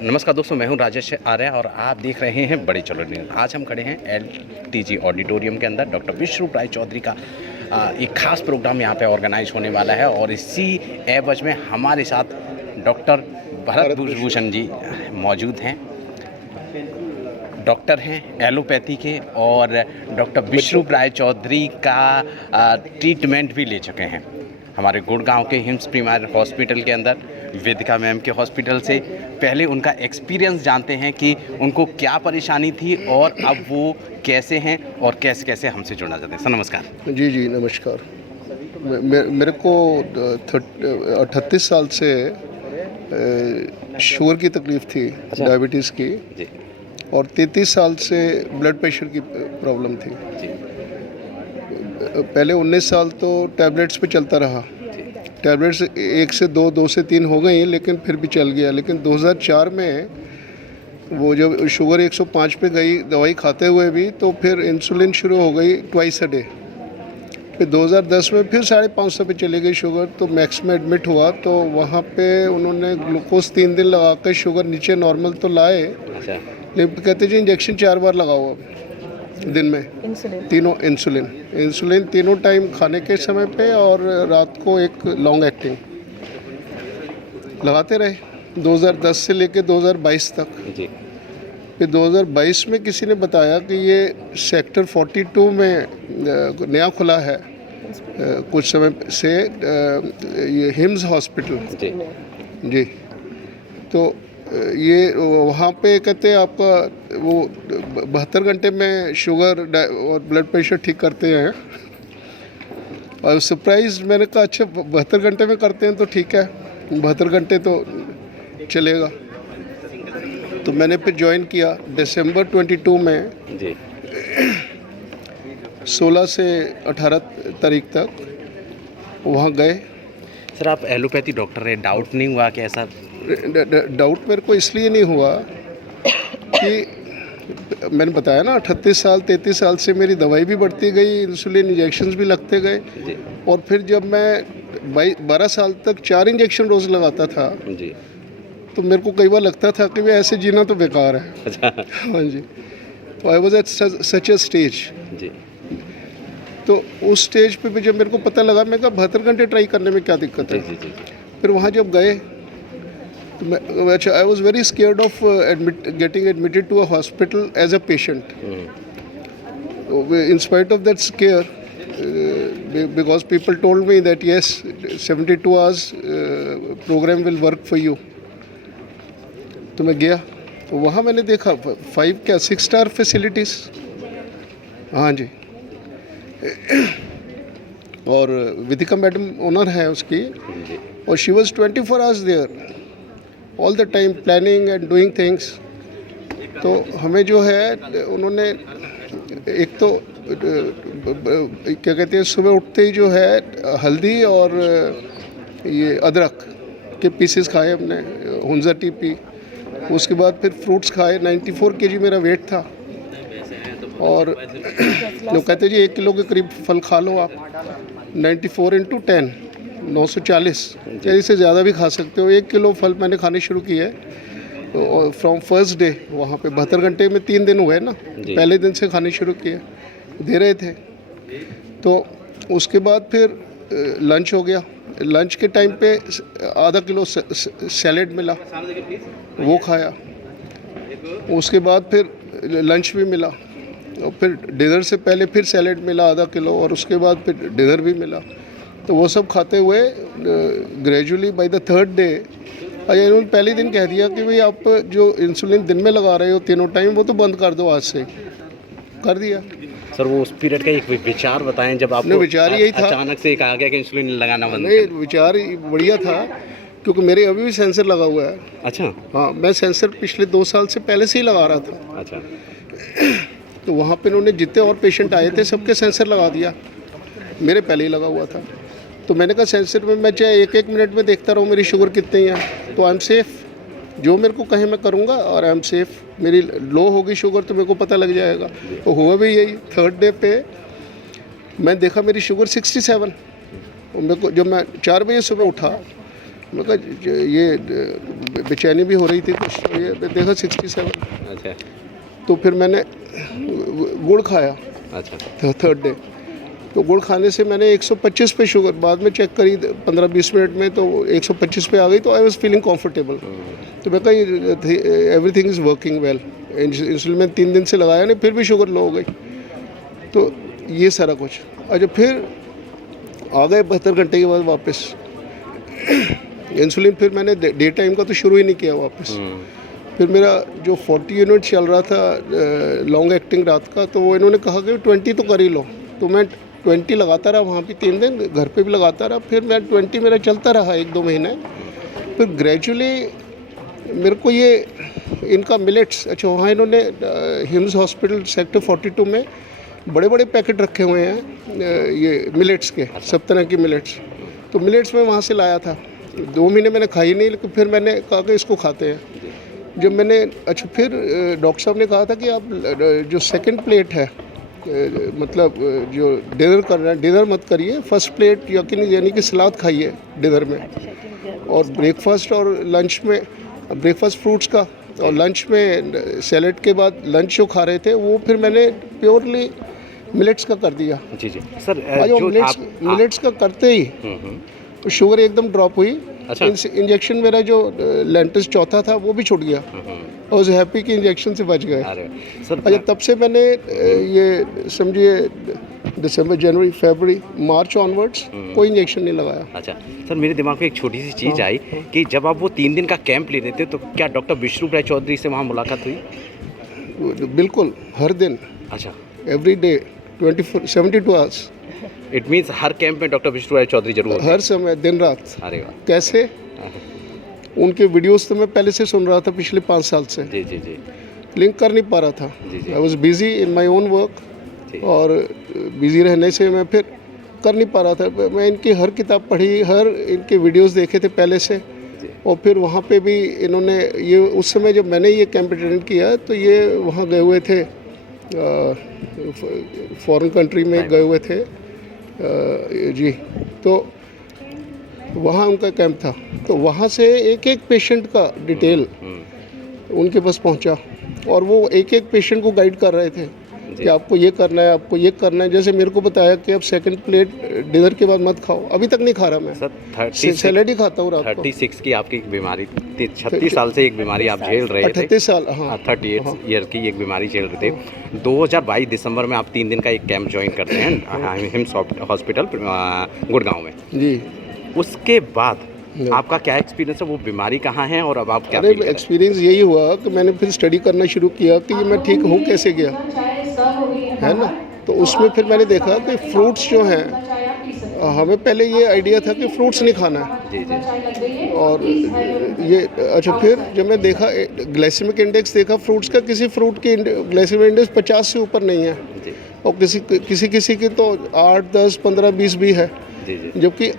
नमस्कार दोस्तों, मैं हूं राजेश आर्य और आप देख रहे हैं बड़ी चलो न्यूज़। आज हम खड़े हैं LTG ऑडिटोरियम के अंदर। डॉक्टर विश्वरूप राय चौधरी का एक खास प्रोग्राम यहां पे ऑर्गेनाइज होने वाला है और इसी एवज में हमारे साथ डॉक्टर भरत भूषण जी मौजूद हैं। डॉक्टर हैं एलोपैथी के और डॉक्टर विश्वरूप राय चौधरी का ट्रीटमेंट भी ले चुके हैं हमारे गुड़गांव के हिम्स प्रीमियर हॉस्पिटल के अंदर, वेदिका मैम के हॉस्पिटल से। पहले उनका एक्सपीरियंस जानते हैं कि उनको क्या परेशानी थी और अब वो कैसे हैं और कैसे कैसे हमसे जुड़ना चाहते हैं। सर नमस्कार। जी नमस्कार। मेरे को 38 साल से शुगर की तकलीफ़ थी, डायबिटीज़ की जी। और 33 साल से ब्लड प्रेशर की प्रॉब्लम थी जी। पहले 19 साल तो टैबलेट्स पे चलता रहा। टैबलेट्स 1 से 2, 2 से 3 हो गई, लेकिन फिर भी चल गया। लेकिन 2004 में वो जब शुगर 105 पे गई दवाई खाते हुए भी, तो फिर इंसुलिन शुरू हो गई ट्वाइस अ डे। फिर 2010 में फिर 550 पे चली गई शुगर, तो मैक्स में एडमिट हुआ। तो वहाँ पे उन्होंने ग्लूकोज 3 दिन लगा कर शुगर नीचे नॉर्मल तो लाए, लेकिन कहते जी इंजेक्शन 4 बार लगाओ दिन में, तीनों इंसुलिन तीनों टाइम खाने के समय पे और रात को एक लॉन्ग एक्टिंग लगाते रहे 2010 से लेके 2022 तक जी। फिर 2022 में किसी ने बताया कि ये सेक्टर 42 में नया खुला है कुछ समय से, ये हिम्स हॉस्पिटल जी। तो ये वहाँ पे कहते हैं आपका वो 72 घंटे में शुगर और ब्लड प्रेशर ठीक करते हैं। और सरप्राइज, मैंने कहा अच्छा 72 घंटे में करते हैं तो ठीक है, 72 घंटे तो चलेगा। तो मैंने फिर ज्वाइन किया दिसंबर 22 में जी। 16 से 18 तारीख तक वहाँ गए। सर आप एलोपैथी डॉक्टर हैं, डाउट नहीं हुआ कि ऐसा? डाउट मेरे को इसलिए नहीं हुआ कि मैंने बताया ना 38 साल 33 साल से मेरी दवाई भी बढ़ती गई, इंसुलिन इंजेक्शंस भी लगते गए जी। और फिर जब मैं 12 साल तक 4 इंजेक्शन रोज़ लगाता था जी। तो मेरे को कई बार लगता था कि ऐसे जीना तो बेकार है। हाँ जी। तो I was at such a stage जी। तो उस स्टेज पे भी जब मेरे को पता लगा, मैं कहा 72 घंटे ट्राई करने में क्या दिक्कत है। जी। फिर वहाँ जब गए तो मैं अच्छा, I was very scared of getting admitted to a hospital as a patient. In spite of that scare, because people told me that yes 72 hours programme will work for you. तो मैं गया तो वहाँ मैंने देखा 6 स्टार फैसिलिटीज़। हाँ जी। और विदिका madam owner है उसकी, और she was 24 hours there all the time planning and doing things. तो हमें जो है उन्होंने एक तो क्या कहते हैं, सुबह उठते ही जो है हल्दी और ये अदरक के पीसेस खाए हमने, हुंजा टी पी। उसके बाद फिर फ्रूट्स खाए। 94 kg मेरा वेट था और लोग कहते जी 1 किलो के करीब फल खा लो आप। 94 × 10 940, इससे ज़्यादा भी खा सकते हो। 1 किलो फल मैंने खाने शुरू किए तो फ्रॉम फर्स्ट डे। वहाँ पे 72 घंटे में 3 दिन हुए ना, पहले दिन से खाने शुरू किए, दे रहे थे। तो उसके बाद फिर लंच हो गया। लंच के टाइम पे आधा किलो सैलेड मिला, वो खाया। उसके बाद फिर लंच भी मिला और फिर डिनर से पहले फिर सैलेड मिला आधा किलो, और उसके बाद फिर डिनर भी मिला। तो वो सब खाते हुए gradually by the 3rd day उन्होंने पहले दिन कह दिया कि भाई आप जो इंसुलिन दिन में लगा रहे हो तीनों टाइम, वो तो बंद कर दो आज से। कर दिया। सर वो उस पीरियड का एक विचार बताएं जब आपको विचार यही था, अचानक से कहा गया कि इंसुलिन लगाना बंद? नहीं, विचार बढ़िया था क्योंकि मेरे अभी भी सेंसर लगा हुआ है। अच्छा। हाँ, मैं सेंसर पिछले 2 साल से पहले से ही लगा रहा था। अच्छा। तो वहाँ पे उन्होंने जितने और पेशेंट आए थे सबके सेंसर लगा दिया, मेरे पहले ही लगा हुआ था। तो मैंने कहा सेंसर में मैं चाहे 1-1 मिनट में देखता रहूँ मेरी शुगर कितनी है, तो आई एम सेफ़। जो मेरे को कहे मैं करूँगा और आई एम सेफ़। मेरी लो होगी शुगर तो मेरे को पता लग जाएगा। तो हुआ भी यही। 3rd डे पे मैं देखा मेरी शुगर 67। और मेरे को जब मैं 4 बजे सुबह उठा मैं कहा ये बेचैनी भी हो रही थी कुछ, तो ये देखा 67। अच्छा तो फिर मैंने गुड़ खाया अच्छा थर्ड डे। तो गुड़ खाने से मैंने 125 पे शुगर बाद में चेक करी 15-20 मिनट में, तो 125 पे आ गई। तो आई वाज फीलिंग कंफर्टेबल। तो मैं कहा everything is working well. Insulin में 3 दिन से लगाया नहीं, फिर भी शुगर लो हो गई। तो ये सारा कुछ। अच्छा फिर आ गए 72 घंटे के बाद वापस इंसुलिन। फिर मैंने डे टाइम का तो शुरू ही नहीं किया वापस। फिर मेरा जो 40 यूनिट चल रहा था लॉन्ग एक्टिंग रात का, तो वो इन्होंने कहा कि 20 तो कर ही लो। तो मैं 20 लगाता रहा वहाँ भी 3 दिन, घर पे भी लगाता रहा। फिर मैं 20 मेरा चलता रहा 1-2 महीने। फिर ग्रेजुअली मेरे को ये इनका मिलेट्स, अच्छा वहाँ इन्होंने हिम्स हॉस्पिटल सेक्टर 42 में बड़े बड़े पैकेट रखे हुए हैं ये मिलेट्स के, सब तरह की मिलेट्स। तो मिलेट्स में वहाँ से लाया था। 2 महीने मैंने खाई नहीं, लेकिन फिर मैंने कहा कि इसको खाते हैं। जब मैंने अच्छा फिर डॉक्टर साहब ने कहा था कि आप जो सेकंड प्लेट है मतलब जो डिनर कर रहे हैं, डिनर मत करिए, फर्स्ट प्लेट यानी कि सलाद खाइए डिनर में, और ब्रेकफास्ट और लंच में ब्रेकफास्ट फ्रूट्स का, और लंच में सैलेड के बाद लंच जो खा रहे थे वो फिर मैंने प्योरली मिलेट्स का कर दिया। जी जी सर, जो मिलेट्स का करते ही तो शुगर एकदम ड्रॉप हुई। अच्छा। इंजेक्शन मेरा जो लेंटिस चौथा था वो भी छूट गया। आई वाज हैप्पी कि इंजेक्शन से बच गए। अरे सर, अच्छा तब से मैंने ये समझिए दिसंबर, जनवरी, फरवरी, मार्च ऑनवर्ड्स कोई इंजेक्शन नहीं लगाया। अच्छा सर, मेरे दिमाग में एक छोटी सी चीज़ आई कि जब आप वो 3 दिन का कैंप ले रहे थे, तो क्या डॉक्टर विष्णु राय चौधरी से वहाँ मुलाकात हुई? बिल्कुल, हर दिन, अच्छा, every day 72 hours. It means her camp में डॉक्टर विष्णु राय चौधरी जरूर होते हैं? हर समय, दिन रात। अरे वाह। कैसे? उनके वीडियोस तो मैं पहले से सुन रहा था पिछले 5 साल से, जी जी जी लिंक कर नहीं पा रहा था। जी जी। I was busy in my own work, जी। और बिजी रहने से मैं फिर कर नहीं पा रहा था। मैं इनकी हर किताब पढ़ी, हर इनके वीडियोस देखे थे पहले से। जी। और फिर वहाँ पे भी इन्होंने ये, उस समय जब मैंने ये कैंप अटेंड किया तो ये वहाँ गए हुए थे, फॉरेन कंट्री में गए हुए थे जी। तो वहाँ उनका कैंप था, तो वहाँ से एक एक पेशेंट का डिटेल उनके पास पहुँचा, और वो एक एक पेशेंट को गाइड कर रहे थे कि आपको ये करना है, आपको ये करना है। जैसे मेरे को बताया कि अब सेकंड प्लेट डिनर के बाद मत खाओ। अभी तक नहीं खा रहा मैं सर, सैलेड ही खाता हूँ रात को। 36 की आपकी एक बीमारी, 36 साल से एक बीमारी आप झेल रहे थे। 38 साल, हाँ, 38 ईयर की एक बीमारी झेल रहे थे। 2022 दिसंबर में आप 3 दिन का एक कैंप ज्वाइन करते हैं हिम्स हॉस्पिटल गुड़गांव में जी। उसके बाद आपका क्या एक्सपीरियंस है? वो बीमारी कहाँ है और अब आप क्या? अरे एक्सपीरियंस यही हुआ कि मैंने फिर स्टडी करना शुरू किया कि ये मैं ठीक हूँ कैसे गया, है ना। तो उसमें फिर मैंने देखा कि फ्रूट्स जो हैं, हमें पहले ये आइडिया था कि फ्रूट्स नहीं खाना है। जी जी। और ये अच्छा फिर जब मैं देखा ग्लाइसेमिक इंडेक्स देखा फ्रूट्स का, किसी फ्रूट की ग्लाइसेमिक इंडेक्स 50 से ऊपर नहीं है, जी और किसी की तो 8, 10, 15, 20 भी है। जी जी। जबकि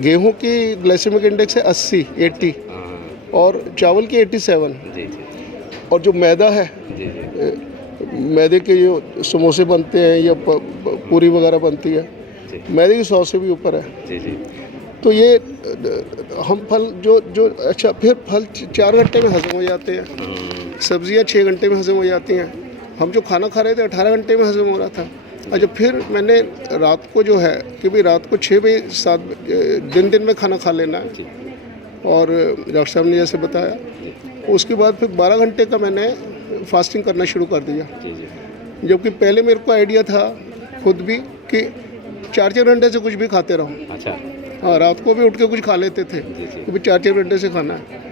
गेहूं की ग्लाइसेमिक इंडेक्स है 80, 80, और चावल की 87। जी जी। और जो मैदा है, जी जी। मैदे के जो समोसे बनते हैं या पूरी वगैरह बनती है, मैदे की 100 से भी ऊपर है। जी जी। तो ये हम फल जो अच्छा फिर फल 4 घंटे में हजम हो जाते हैं, सब्जियां 6 घंटे में हजम हो जाती हैं। हम जो खाना खा रहे थे 18 घंटे में हजम हो रहा था। अच्छा फिर मैंने रात को जो है कि भाई रात को 6 बजे 7 दिन में खाना खा लेना है, और डॉक्टर साहब ने जैसे बताया, उसके बाद फिर 12 घंटे का मैंने फास्टिंग करना शुरू कर दिया। जबकि पहले मेरे को आइडिया था खुद भी कि 4-4 घंटे से कुछ भी खाते रहो। अच्छा। हाँ, रात को भी उठ के कुछ खा लेते थे कि भाई 4-4 घंटे से खाना है।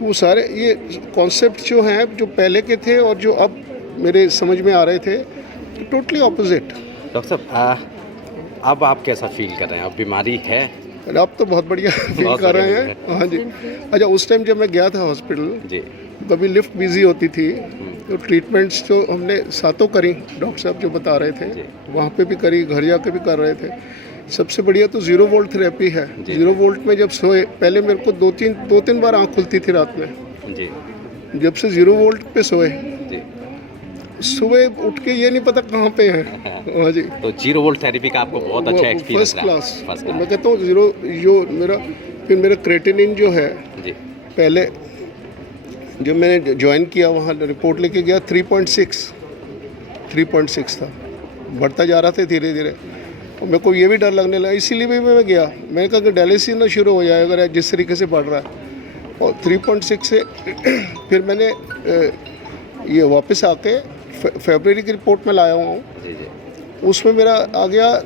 वो सारे ये कॉन्सेप्ट जो हैं, जो पहले के थे और जो अब मेरे समझ में आ रहे थे, टोटली ऑपोजिट। डॉक्टर साहब, अब आप कैसा फील कर रहे हैं? अब बीमारी है? अब तो बहुत बढ़िया फील कर रहे हैं। हाँ जी। अच्छा उस टाइम जब मैं गया था हॉस्पिटल जी, कभी लिफ्ट बिजी होती थी, तो ट्रीटमेंट्स जो हमने सातों करी, डॉक्टर साहब जो बता रहे थे वहाँ पे भी करी, घर जाके भी कर रहे थे। सबसे बढ़िया तो 0 वोल्ट थेरेपी है। 0 वोल्ट में जब सोए, पहले मेरे को 2-3 बार आँख खुलती थी रात में जी। जब से 0 वोल्ट पे सोए, जी। सुबह उठ के ये नहीं पता कहाँ पे है। हाँ जी। तो 0 वोल्ट थेरेपी का आपको बहुत अच्छा एक्सपीरियंस फर्स्ट रहा? क्लास। फर्स्ट मैं क्लास। कहता हूँ 0 जो मेरा फिर मेरा क्रेटिनिन जो है जी पहले जब मैंने ज्वाइन किया वहाँ रिपोर्ट लेके गया 3.6 था, बढ़ता जा रहा था धीरे धीरे। और मेरे को ये भी डर लगने लगा, इसीलिए भी मैं गया। मैंने कहा कि डायलिसिस ना शुरू हो जाए अगर जिस तरीके से बढ़ रहा है। और 3.6 से फिर मैंने ये वापस आके फरवरी की रिपोर्ट में लाया हुआ हूँ, जी जी उसमें मेरा आ गया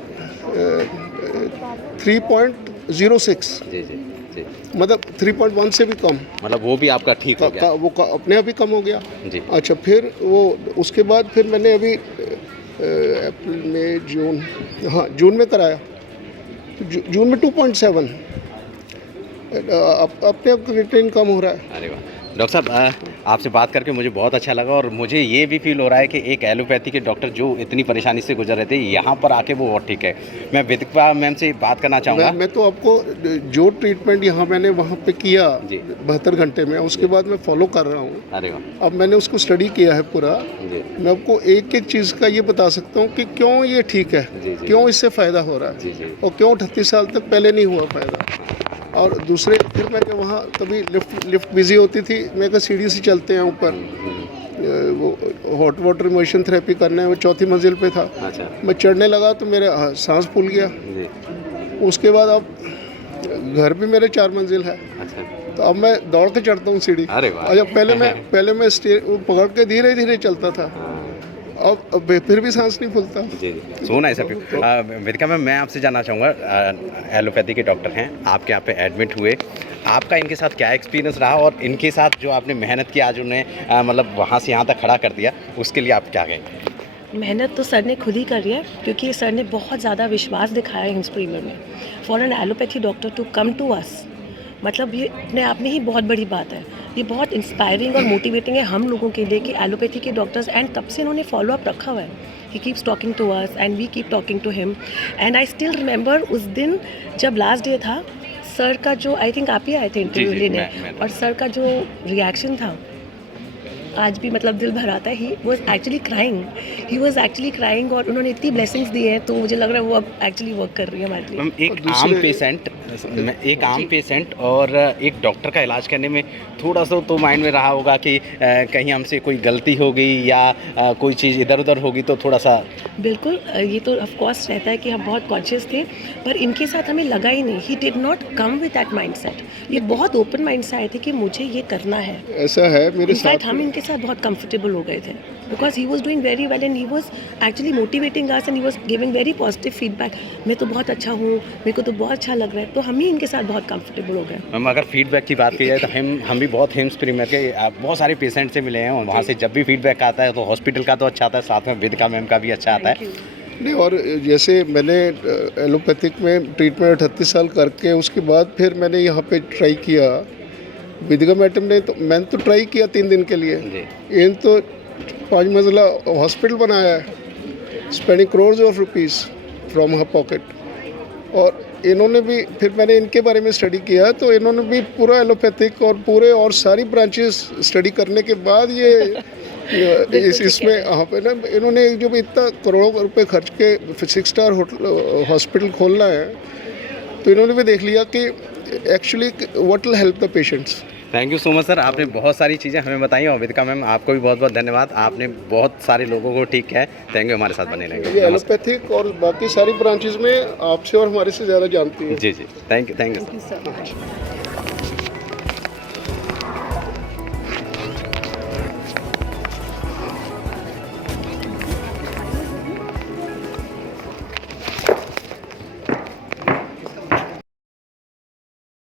3.06, जी जी जी, मतलब 3.1 से भी कम। मतलब वो भी आपका ठीक हो गया। अपने आप ही कम हो गया। जी अच्छा, फिर वो उसके बाद फिर मैंने अभी अप्रैल मई जून, हाँ जून में कराया, तो जून में 2.7 अपने आप क्रिएटिनिन कम हो रहा है। अरे वाह डॉक्टर साहब, आपसे बात करके मुझे बहुत अच्छा लगा और मुझे ये भी फील हो रहा है कि एक एलोपैथी के डॉक्टर जो इतनी परेशानी से गुजर रहे थे यहाँ पर आके वो और ठीक है। मैं वेदिका मैम से बात करना चाहूँगा। मैं तो आपको जो ट्रीटमेंट यहाँ मैंने वहाँ पे किया जी 72 घंटे में, उसके बाद मैं फॉलो कर रहा हूँ। अरे वाह अब मैंने उसको स्टडी किया है पूरा। जी मैं आपको एक एक चीज़ का ये बता सकता हूँ कि क्यों ये ठीक है, जी, जी। क्यों इससे फ़ायदा हो रहा जी है जी और क्यों 38 साल तक पहले नहीं हुआ फ़ायदा। और दूसरे फिर मैं जब वहाँ कभी लिफ्ट बिजी होती थी, मैं कहा सीढ़ी से चलते हैं ऊपर, वो हॉट वाटर इमोशन थेरेपी करने, वो 4थी मंजिल पे था। अच्छा मैं चढ़ने लगा तो मेरे सांस फूल गया। जी उसके बाद अब घर भी मेरे 4 मंजिल है, अच्छा तो अब मैं दौड़ के चढ़ता हूँ सीढ़ी। अरे वाह। और जब पहले मैं वो पकड़ के धीरे धीरे चलता था, अब फिर भी सांस नहीं फूलता। जी जी सुना ऐसा वेदिका मैम, मैं आपसे जानना चाहूँगा, एलोपैथी के डॉक्टर हैं, आपके यहाँ पे एडमिट हुए, आपका इनके साथ क्या एक्सपीरियंस रहा और इनके साथ जो आपने मेहनत की आज उन्हें मतलब वहाँ से यहाँ तक खड़ा कर दिया, उसके लिए आप क्या कहेंगे? मेहनत तो सर ने खुद ही करी है, क्योंकि सर ने बहुत ज़्यादा विश्वास दिखाया है हिम्स प्रीमियर में। For an allopathy doctor to come to us, मतलब ये अपने आप में ही बहुत बड़ी बात है। ये बहुत इंस्पायरिंग और मोटिवेटिंग है हम लोगों के लिए कि एलोपैथी के डॉक्टर्स, एंड तब से इन्होंने फॉलो अप रखा हुआ है। He keeps talking to us and we keep talking to him. And I still remember उस दिन जब लास्ट डे था, सर का जो, आई थिंक आप ही आए थे इंटरव्यू लेने, और सर का जो रिएक्शन था आज भी मतलब दिल भर आता है। ही वॉज एक्चुअली क्राइंग और उन्होंने इतनी ब्लेसिंग्स दी हैं, तो मुझे लग रहा है वो अब एक्चुअली वर्क कर रही है हमारे लिए। मैम एक आम पेशेंट और एक डॉक्टर का इलाज करने में थोड़ा सा तो माइंड में रहा होगा कि कहीं हमसे कोई गलती हो गई या कोई चीज़ इधर उधर होगी तो थोड़ा सा। बिल्कुल, ये तो ऑफ कोर्स रहता है कि हम बहुत कॉन्शियस थे, पर इनके साथ हमें लगा ही नहीं। He did not come with that mindset. ये बहुत ओपन माइंड से आए थे कि मुझे ये करना है। ऐसा है मेरे इनफैक्ट साथ। हम इनके साथ बहुत कंफर्टेबल हो गए थे, because he was doing very well and he was actually motivating us and he was giving very positive feedback. मैं तो बहुत अच्छा हूँ, मेरे को तो बहुत अच्छा लग रहा है, तो हम ही इनके साथ बहुत कंफर्टेबल हो गए। मैम अगर फीडबैक की बात की जाए तो हम भी बहुत हिम्स प्रीमियर के बहुत सारे पेशेंट से मिले हैं और वहाँ से जब भी फीडबैक आता है तो हॉस्पिटल का तो अच्छा आता है, साथ में वेदिका मैम का भी अच्छा आता है। नहीं, और जैसे मैंने एलोपैथिक में ट्रीटमेंट 38 साल करके उसके बाद फिर मैंने यहाँ पे ट्राई किया। वेदिका मैडम ने तो, मैंने तो ट्राई किया 3 दिन के लिए। इन तो 5 मंजिला हॉस्पिटल बनाया है, spending crore of rupees from her pocket. और इन्होंने भी, फिर मैंने इनके बारे में स्टडी किया तो इन्होंने भी पूरा एलोपैथिक और पूरे और सारी ब्रांचेस स्टडी करने के बाद ये इसमें यहाँ पे ना इन्होंने जो भी इतना करोड़ों रुपए खर्च के 6 स्टार होटल हॉस्पिटल खोलना है, तो इन्होंने भी देख लिया कि actually what will help the patients. Thank you so much sir, आपने बहुत सारी चीज़ें हमें बताई और वेदिका मैम आपको भी बहुत बहुत धन्यवाद, आपने बहुत सारे लोगों को ठीक किया है। थैंक यू, हमारे साथ बने ये रहेंगे। एलोपैथिक और बाकी सारी ब्रांचेस में आपसे और हमारे से ज़्यादा जानती हैं। जी जी, thank you thank you so much.